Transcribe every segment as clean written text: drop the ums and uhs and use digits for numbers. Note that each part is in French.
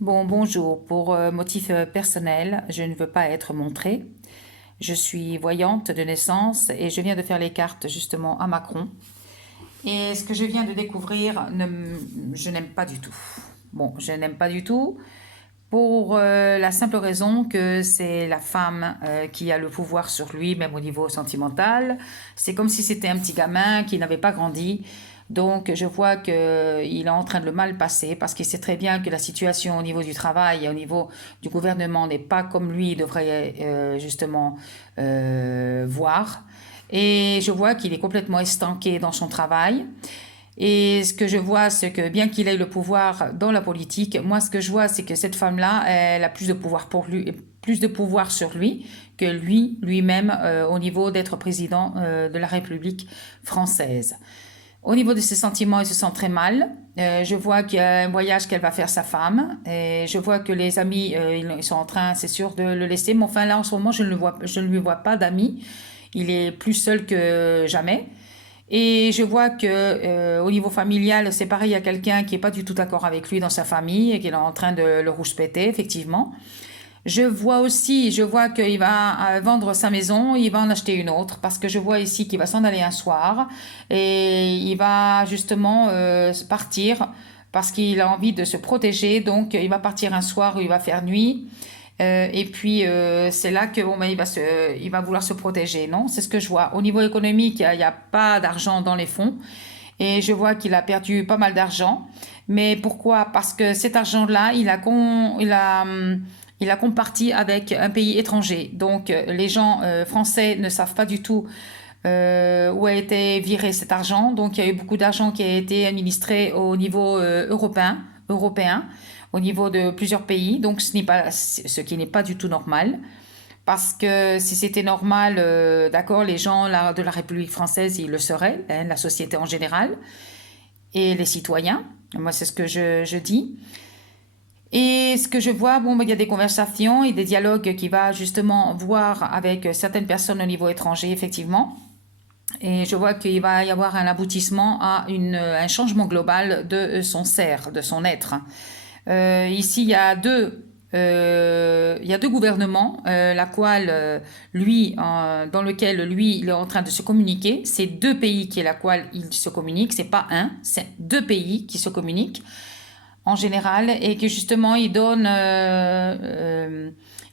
Bonjour. Pour motif personnel, je ne veux pas être montrée. Je suis voyante de naissance et je viens de faire les cartes justement à Macron. Et ce que je viens de découvrir, je n'aime pas du tout. Je n'aime pas du tout pour la simple raison que c'est la femme qui a le pouvoir sur lui, même au niveau sentimental. C'est comme si c'était un petit gamin qui n'avait pas grandi. Donc je vois qu'il est en train de le mal passer parce qu'il sait très bien que la situation au niveau du travail et au niveau du gouvernement n'est pas comme lui devrait justement voir. Et je vois qu'il est complètement estanqué dans son travail. Et ce que je vois, c'est que bien qu'il ait le pouvoir dans la politique, moi ce que je vois, c'est que cette femme-là, elle a plus de pouvoir pour lui, plus de pouvoir sur lui que lui-même au niveau d'être président de la République française. Au niveau de ses sentiments, il se sent très mal. Je vois qu'il y a un voyage qu'elle va faire sa femme. Et je vois que les amis, ils sont en train, c'est sûr, de le laisser. Mais enfin, là, en ce moment, je ne lui vois pas d'amis. Il est plus seul que jamais. Et je vois que au niveau familial, c'est pareil, il y a quelqu'un qui est pas du tout d'accord avec lui dans sa famille et qui est en train de le rouspéter, effectivement. Je vois qu'il va vendre sa maison, il va en acheter une autre parce que je vois ici qu'il va s'en aller un soir et il va justement partir parce qu'il a envie de se protéger. Donc il va partir un soir où il va faire nuit. Et puis c'est là que bon, ben, il va vouloir se protéger, non? C'est ce que je vois. Au niveau économique, il y a pas d'argent dans les fonds et je vois qu'il a perdu pas mal d'argent. Mais pourquoi? Parce que cet argent-là, il a comparti avec un pays étranger. Donc les gens français ne savent pas du tout où a été viré cet argent. Donc il y a eu beaucoup d'argent qui a été administré au niveau européen, au niveau de plusieurs pays. Donc ce qui n'est pas du tout normal. Parce que si c'était normal, d'accord, les gens de la République française, ils le seraient, hein, la société en général, et les citoyens. Moi, c'est ce que je dis. Et ce que je vois, bon, ben, il y a des conversations et des dialogues qui va justement voir avec certaines personnes au niveau étranger, effectivement. Et je vois qu'il va y avoir un aboutissement à un changement global de son ser, de son être. Ici, il y a deux gouvernements, dans lequel lui, il est en train de se communiquer. C'est deux pays qui est la quale il se communique. C'est pas un, c'est deux pays qui se communiquent en général et que justement il donne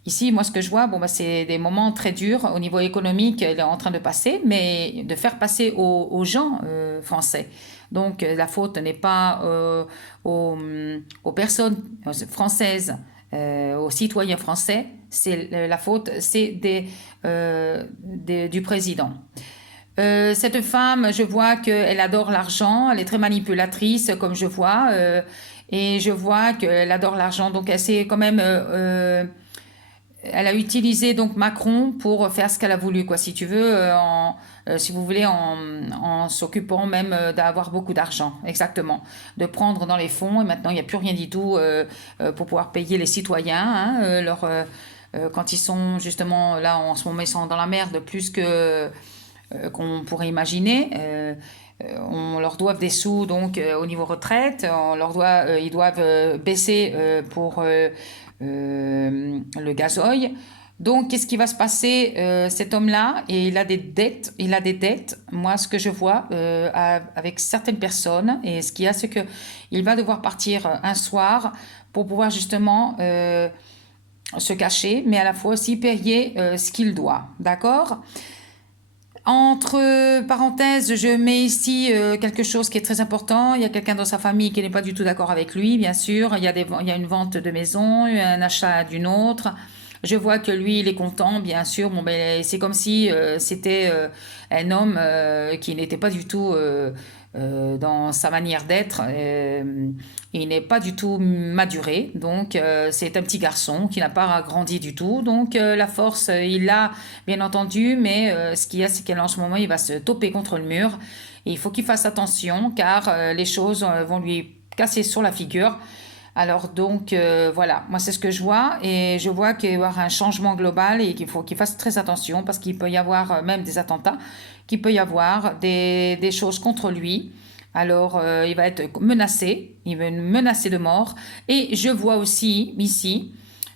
ici moi ce que je vois bon bah c'est des moments très durs au niveau économique il est en train de passer mais de faire passer aux gens français donc la faute n'est pas aux personnes françaises aux citoyens français c'est la faute c'est du président. Cette femme, je vois qu'elle adore l'argent, elle est très manipulatrice, comme je vois, et je vois qu'elle adore l'argent. Donc, elle a utilisé donc Macron pour faire ce qu'elle a voulu, quoi, si tu veux, si vous voulez, en s'occupant même d'avoir beaucoup d'argent, exactement, de prendre dans les fonds. Et maintenant, il n'y a plus rien du tout pour pouvoir payer les citoyens, hein, quand ils sont justement là, en ce moment, ils sont dans la merde plus que qu'on pourrait imaginer. On leur doit des sous donc au niveau retraite, ils doivent baisser pour le gazoil. Donc, qu'est-ce qui va se passer? Cet homme-là, et il a des dettes. Il a des dettes. Moi, ce que je vois avec certaines personnes, et ce qu'il y a, c'est que il va devoir partir un soir pour pouvoir justement se cacher, mais à la fois aussi payer ce qu'il doit. D'accord? Entre parenthèses, je mets ici quelque chose qui est très important. Il y a quelqu'un dans sa famille qui n'est pas du tout d'accord avec lui, bien sûr. Il y a une vente de maison, un achat d'une autre. Je vois que lui, il est content, bien sûr. Bon, ben, c'est comme si c'était un homme qui n'était pas du tout dans sa manière d'être. Il n'est pas du tout maduré. Donc, c'est un petit garçon qui n'a pas grandi du tout. Donc, la force, il l'a, bien entendu. Mais ce qu'il y a, c'est qu'en ce moment, il va se toper contre le mur. Et il faut qu'il fasse attention car les choses vont lui casser sur la figure. Alors donc voilà, moi c'est ce que je vois et je vois qu'il va y avoir un changement global et qu'il faut qu'il fasse très attention parce qu'il peut y avoir même des attentats, qu'il peut y avoir des choses contre lui. Alors, il va être menacé, il va être menacé de mort. Et je vois aussi ici,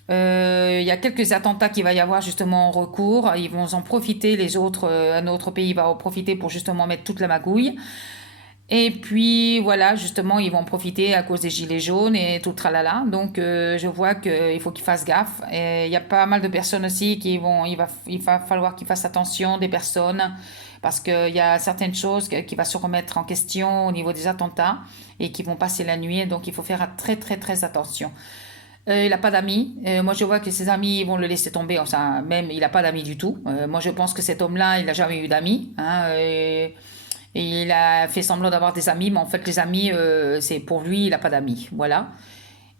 il y a quelques attentats qu'il va y avoir justement en recours. Ils vont en profiter, les autres, un autre pays va en profiter pour justement mettre toute la magouille. Et puis voilà, justement, ils vont en profiter à cause des gilets jaunes et tout tralala. Donc, je vois qu'il faut qu'ils fassent gaffe. Et il y a pas mal de personnes aussi il va falloir qu'ils fassent attention des personnes parce qu'il y a certaines choses qui vont se remettre en question au niveau des attentats et qui vont passer la nuit. Donc, il faut faire très, très, très attention. Il n'a pas d'amis. Moi, je vois que ses amis vont le laisser tomber. Enfin, même, il n'a pas d'amis du tout. Moi, je pense que cet homme-là, il n'a jamais eu d'amis, hein. Et il a fait semblant d'avoir des amis, mais en fait, les amis, c'est pour lui, il n'a pas d'amis. Voilà.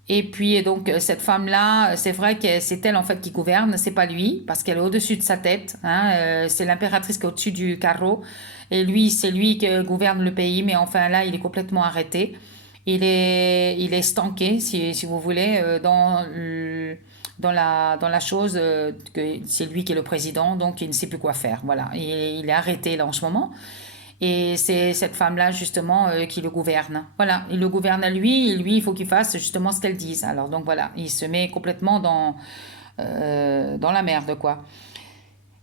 Et puis, donc, cette femme-là, c'est vrai que c'est elle, en fait, qui gouverne, c'est pas lui, parce qu'elle est au-dessus de sa tête, hein. C'est l'impératrice qui est au-dessus du carreau. Et lui, c'est lui qui gouverne le pays, mais enfin, là, il est complètement arrêté. Il est stanké, si vous voulez, dans la chose que c'est lui qui est le président, donc il ne sait plus quoi faire. Voilà. Il est arrêté là en ce moment. Et c'est cette femme-là, justement, qui le gouverne. Voilà, il le gouverne à lui, et lui, il faut qu'il fasse justement ce qu'elle dise. Alors, donc voilà, il se met complètement dans la merde, quoi.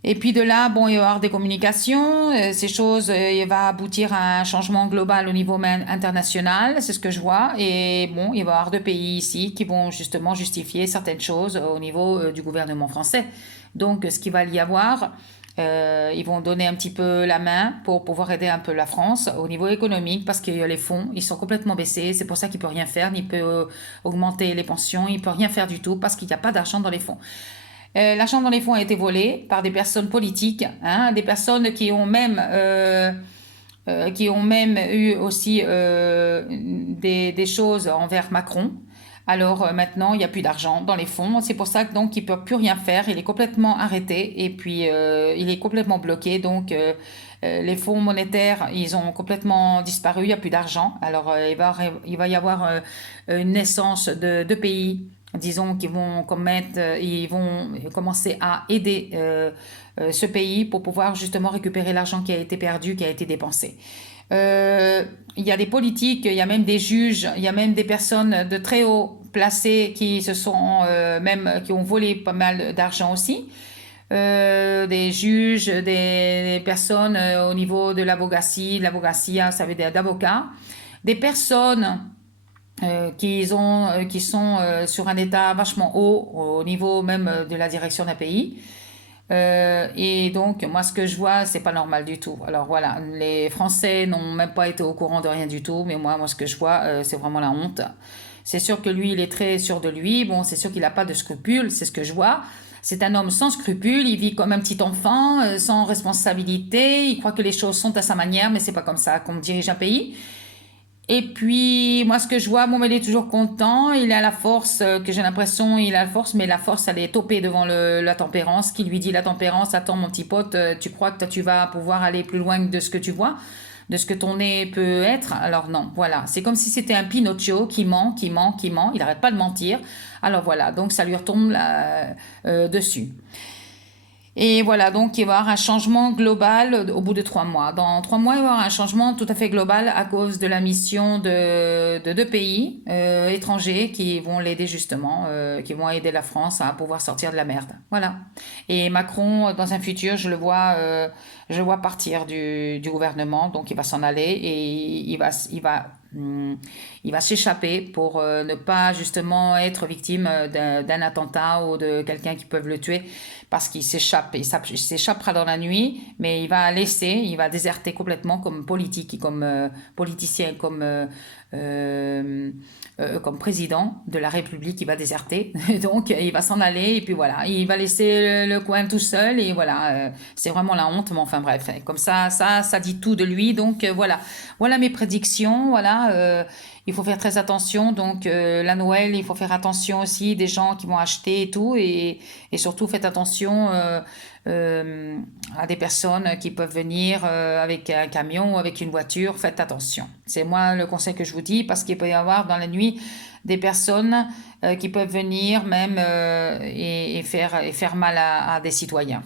Et puis de là, bon, il va y avoir des communications, ces choses, il va aboutir à un changement global au niveau international, c'est ce que je vois. Et bon, il va y avoir deux pays ici qui vont justement justifier certaines choses au niveau du gouvernement français. Donc, ce qu'il va y avoir, ils vont donner un petit peu la main pour pouvoir aider un peu la France au niveau économique parce que les fonds, ils sont complètement baissés. C'est pour ça qu'il peut rien faire, ni peut augmenter les pensions, il peut rien faire du tout parce qu'il n'y a pas d'argent dans les fonds. L'argent dans les fonds a été volé par des personnes politiques, hein, des personnes qui ont même eu aussi des choses envers Macron. Alors maintenant, il n'y a plus d'argent dans les fonds. C'est pour ça que donc il peut plus rien faire. Il est complètement arrêté et puis il est complètement bloqué. Donc les fonds monétaires, ils ont complètement disparu. Il n'y a plus d'argent. Alors il va y avoir une naissance de pays, disons, ils vont commencer à aider ce pays pour pouvoir justement récupérer l'argent qui a été perdu, qui a été dépensé. Il y a des politiques, il y a même des juges, il y a même des personnes de très haut placées qui qui ont volé pas mal d'argent aussi. Des juges, des personnes au niveau de l'avocatie, ça veut dire d'avocats, des personnes qui sont sur un état vachement haut au niveau même de la direction d'un pays. Et donc, moi, ce que je vois, c'est pas normal du tout. Alors voilà, les Français n'ont même pas été au courant de rien du tout, mais moi, ce que je vois, c'est vraiment la honte. C'est sûr que lui, il est très sûr de lui. Bon, c'est sûr qu'il n'a pas de scrupules, c'est ce que je vois. C'est un homme sans scrupules, il vit comme un petit enfant, sans responsabilité. Il croit que les choses sont à sa manière, mais c'est pas comme ça qu'on dirige un pays. Et puis, moi, ce que je vois, bon, il est toujours content. Il a la force, que j'ai l'impression, il a la force, mais la force, elle est topée devant la tempérance, qui lui dit la tempérance, attends, mon petit pote, tu crois que toi, tu vas pouvoir aller plus loin de ce que tu vois, de ce que ton nez peut être? Alors non, voilà. C'est comme si c'était un Pinocchio qui ment, qui ment, qui ment. Il n'arrête pas de mentir. Alors voilà, donc ça lui retombe là, dessus. Et voilà, donc il va y avoir un changement global au bout de 3 mois. Dans 3 mois, il va y avoir un changement tout à fait global à cause de la mission de deux pays étrangers qui vont l'aider justement, qui vont aider la France à pouvoir sortir de la merde. Voilà. Et Macron, dans un futur, je le vois partir du gouvernement, donc il va s'en aller et il va s'échapper pour ne pas justement être victime d'un attentat ou de quelqu'un qui peut le tuer parce qu'il s'échappe. Il s'échappera dans la nuit, mais il va déserter complètement comme politique, comme politicien, comme président de la République. Il va déserter, donc il va s'en aller et puis voilà, il va laisser le coin tout seul et voilà, c'est vraiment la honte. Mais enfin bref, comme ça dit tout de lui. Donc voilà mes prédictions. Voilà. Il faut faire très attention. Donc, la Noël, il faut faire attention aussi des gens qui vont acheter et tout. Et surtout, faites attention à des personnes qui peuvent venir avec un camion ou avec une voiture. Faites attention. C'est moi le conseil que je vous dis parce qu'il peut y avoir dans la nuit des personnes qui peuvent venir même et faire mal à des citoyens.